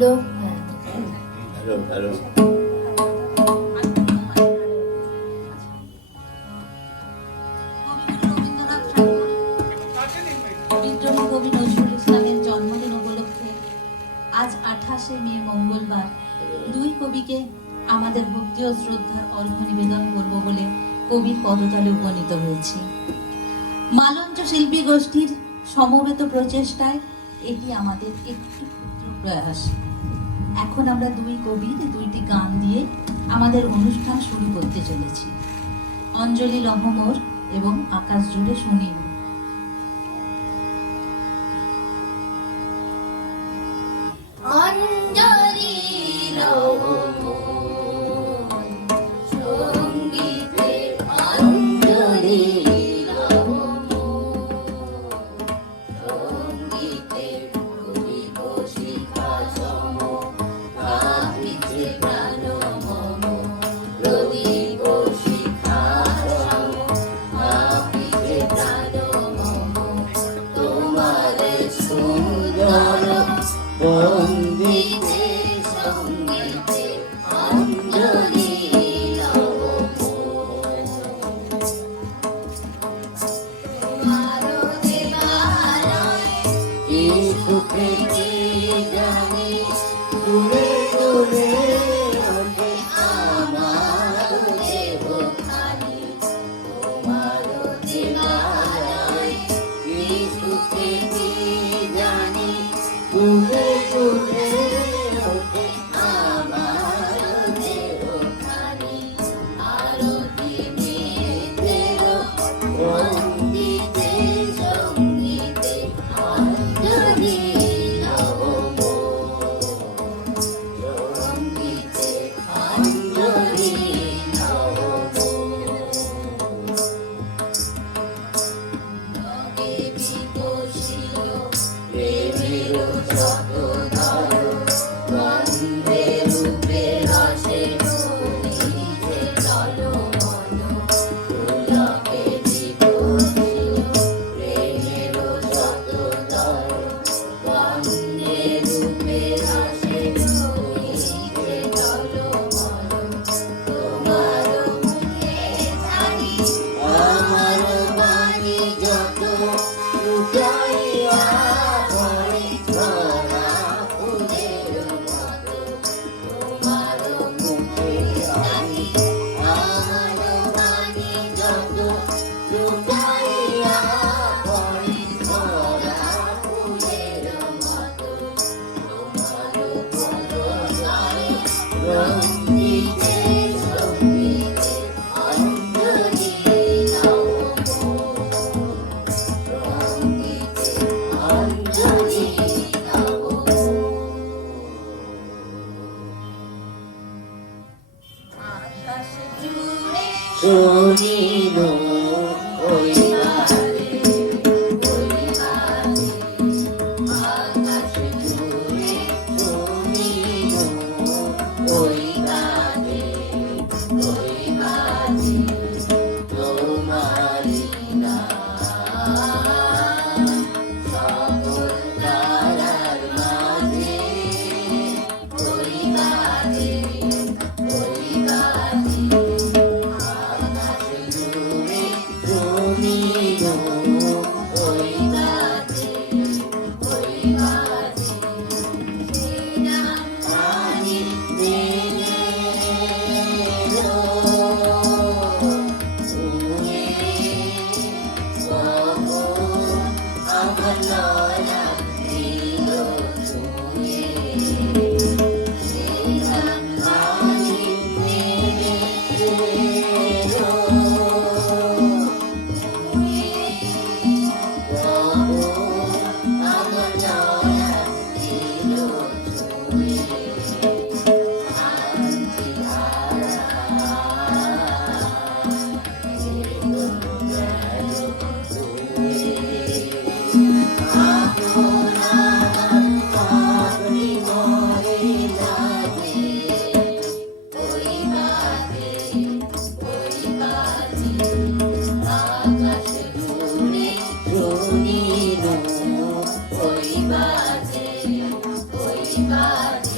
Hello. Hello hello. বিদ্রোহী কবি নজরুল ইসলামের জন্মদিন উপলক্ষে আজ 28শে মে মঙ্গলবার দুই কবিকে আমাদের ভক্তি ও শ্রদ্ধার অর্ঘ্য নিবেদন করব বলে কবির পদতলে উপনীত হয়েছি। মালঞ্চ শিল্পী গোষ্ঠীর সমবেত প্রচেষ্টায় এটি আমাদের একটি ক্ষুদ্র প্রয়াস। এখন আমরা দুই কবির দুইটি গান দিয়ে আমাদের অনুষ্ঠান শুরু করতে চলেছি। অঞ্জলি লহমর এবং আকাশ জুড়ে শুনিব। অঞ্জলি লহমর সঙ্গীতে অঞ্জলি লহমর সঙ্গীতে করিব শিখা সম কাঁপিছে প্রাণ মম প্রদীপ শিখা সম কাঁপিছে প্রাণ মম তোমার সুন্দর বন্দিতে সঙ্গীতে অঞ্জলি লহমর তোমার দেবালয়ে কি সুখে কি জানি দূরে দূরে ওঠে আমার দেহ খানি তোমার দেবালয়ে কি সুখে কি জানি দূরে দূরে ওঠে আমার দেহ খানি আরতি নিতের বন্দিতে সঙ্গীতে অঞ্জলি লহমর সঙ্গীতে অঞ্জলি লহমর নগে বিকশিল প্রেমের শতধর গন্ধে রূপে রসে নদীতে চলমন পুলকে বিকশিল প্রেমের শতধর গন্ধে রূপে রসে নদীতে চলমন তোমার মুখে জানি আমার বাণী যত লুকাইয়া পড়ে ধরা ফুলের মতো তোমার মুখে জানি আমার বাণী যত লুকাইয়া পড়ে ধরা ফুলের মতো তোমার পদতলে রঙ্গিতে সঙ্গীতে অঞ্জলি লহমর সঙ্গীতে অঞ্জলি লহমর আকাশ জুড়ে শুনিব ওই বারে ওই বারে আকাশ জুড়ে শুনিব ওই বারে ওই বারে তোমারি নাম সকল তারার মাঝে ওই বারে ওই বারে আকাশ জুড়ে শুনিব ওই বারে ওই বারে সে নাম জানি মেনে শুনে কখন আমার লয়া দিল শুনে সে নাম জানি মেনে আমার লয়া দিল শুনে শান্তি ধারা ওই বাজে